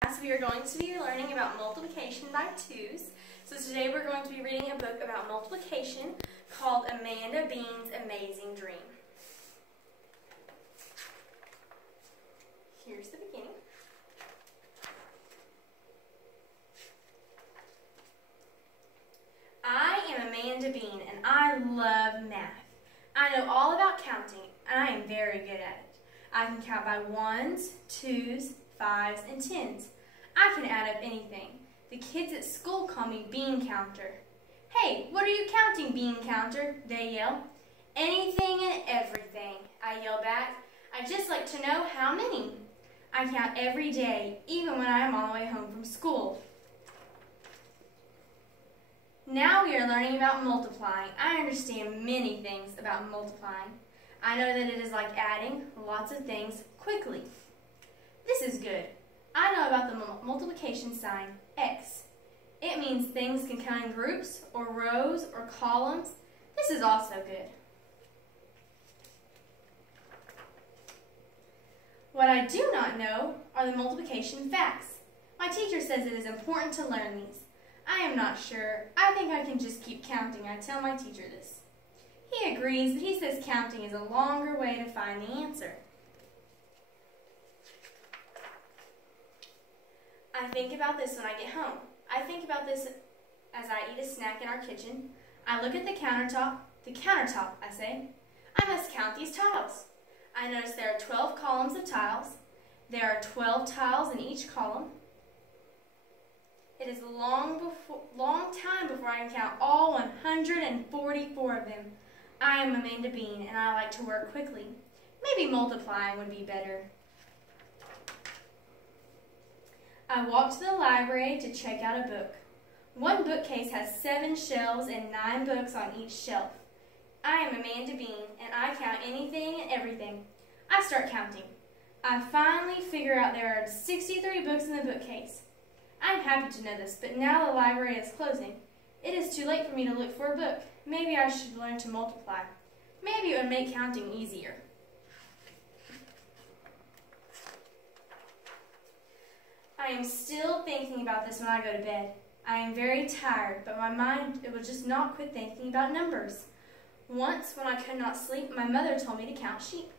class, we are going to be learning about multiplication by twos. So today we're going to be reading a book about multiplication called Amanda Bean's Amazing Dream. Here's the beginning. I am Amanda Bean and I love math. I know all about counting and I am very good at it. I can count by ones, twos, fives, and tens. I can add up anything. The kids at school call me Bean Counter. Hey, what are you counting, Bean Counter? They yell. Anything and everything, I yell back. I just like to know how many. I count every day, even when I am on the way home from school. Now we are learning about multiplying. I understand many things about multiplying. I know that it is like adding lots of things quickly. This is good. I know about the multiplication sign, X. It means things can count in groups, or rows, or columns. This is also good. What I do not know are the multiplication facts. My teacher says it is important to learn these. I am not sure. I think I can just keep counting. I tell my teacher this. He agrees, but he says counting is a longer way to find the answer. I think about this when I get home. I think about this as I eat a snack in our kitchen. I look at the countertop, I say. I must count these tiles. I notice there are 12 columns of tiles. There are 12 tiles in each column. It is a long time before I can count all 144 of them. I am Amanda Bean and I like to work quickly. Maybe multiplying would be better. I walk to the library to check out a book. One bookcase has 7 shelves and 9 books on each shelf. I am Amanda Bean and I count anything and everything. I start counting. I finally figure out there are 63 books in the bookcase. I'm happy to know this, but now the library is closing. It is too late for me to look for a book. Maybe I should learn to multiply. Maybe it would make counting easier. I am still thinking about this when I go to bed. I am very tired, but my mind will just not quit thinking about numbers. Once, when I could not sleep, my mother told me to count sheep.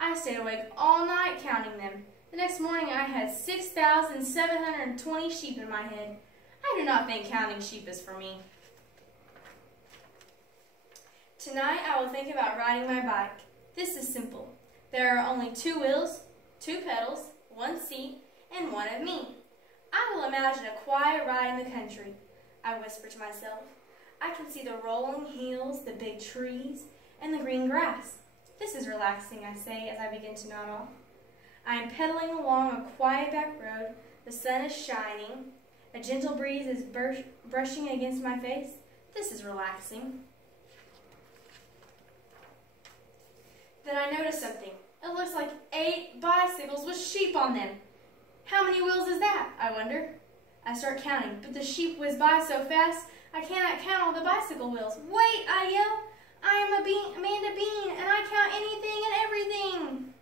I stayed awake all night counting them. The next morning, I had 6,720 sheep in my head. I do not think counting sheep is for me. Tonight, I will think about riding my bike. This is simple. There are only 2 wheels, 2 pedals, 1 seat, and 1 of me. I will imagine a quiet ride in the country. I whisper to myself. I can see the rolling hills, the big trees, and the green grass. This is relaxing, I say as I begin to nod off. I am pedaling along a quiet back road. The sun is shining. A gentle breeze is brushing against my face. This is relaxing. Then I notice something. It looks like 8 bicycles with sheep on them. How many wheels is that, I wonder? I start counting, but the sheep whiz by so fast, I cannot count all the bicycle wheels. Wait, I yell. I am Amanda Bean, and I count anything and everything.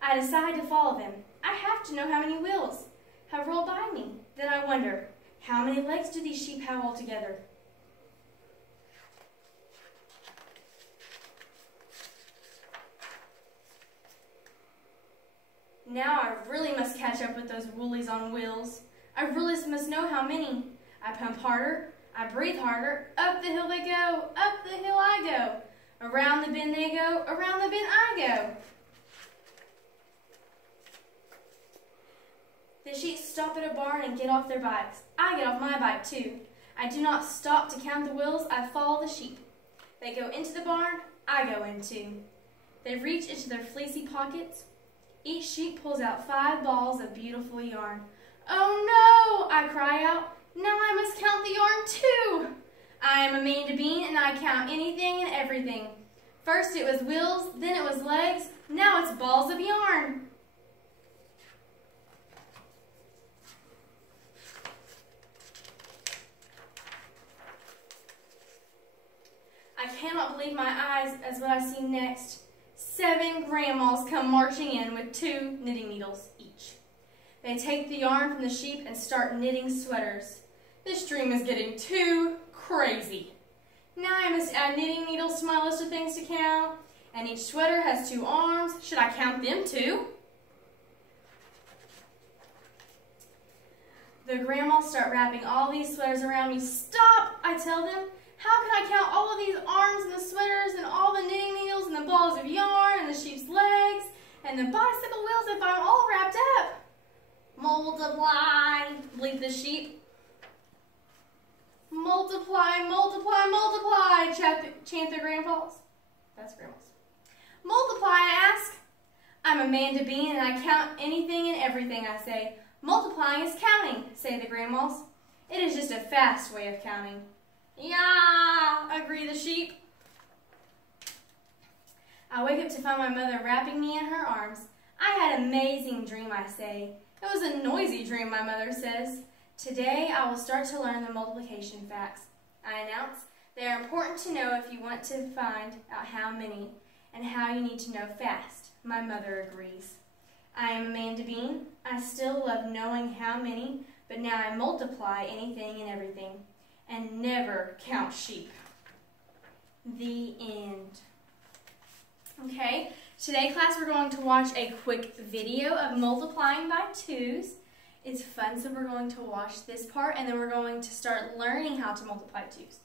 I decide to follow them. I have to know how many wheels have rolled by me. Then I wonder, how many legs do these sheep have altogether? Now I really must catch up with those woolies on wheels. I really must know how many. I pump harder, I breathe harder. Up the hill they go, up the hill I go. Around the bend they go, around the bend I go. The sheep stop at a barn and get off their bikes. I get off my bike too. I do not stop to count the wheels, I follow the sheep. They go into the barn, I go in too. They reach into their fleecy pockets. Each sheep pulls out 5 balls of beautiful yarn. Oh no, I cry out. Now I must count the yarn too. I am Amanda Bean and I count anything and everything. First it was wheels, then it was legs, now it's balls of yarn. I cannot believe my eyes as what I see next. 7 grandmas come marching in with 2 knitting needles each. They take the yarn from the sheep and start knitting sweaters. This dream is getting too crazy. Now I must add knitting needles to my list of things to count, and each sweater has 2 arms. Should I count them too? The grandmas start wrapping all these sweaters around me. Stop, I tell them. How can I count all of these arms and the sweaters and all the knitting needles and the balls of yarn and the sheep's legs and the bicycle wheels if I'm all wrapped up? Multiply, bleat the sheep. Multiply, multiply, multiply, chant the grandpas. That's grandmas. Multiply, I ask. I'm Amanda Bean and I count anything and everything, I say. Multiplying is counting, say the grandmas. It is just a fast way of counting. Yeah, agree the sheep. I wake up to find my mother wrapping me in her arms. I had an amazing dream, I say. It was a noisy dream, my mother says. Today I will start to learn the multiplication facts. I announce they are important to know if you want to find out how many and how you need to know fast. My mother agrees. I am Amanda Bean. I still love knowing how many, but now I multiply anything and everything and never count sheep. The end. Okay, today class we're going to watch a quick video of multiplying by 2s. It's fun, so we're going to watch this part and then we're going to start learning how to multiply 2s.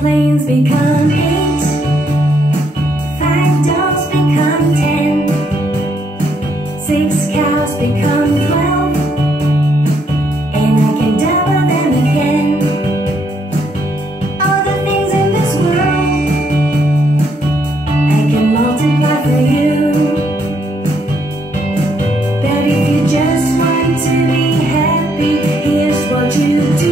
Planes become 8, 5 dogs become 10, 6 cows become 12, and I can double them again. All the things in this world I can multiply for you. But if you just want to be happy, here's what you do.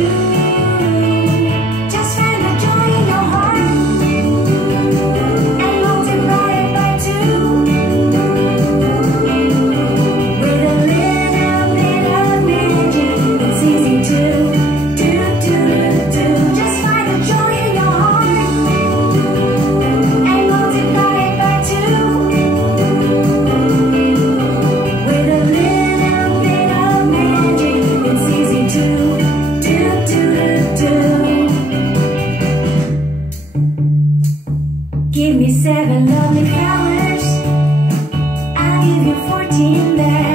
Give me 7 lovely flowers, I'll give you 14 back.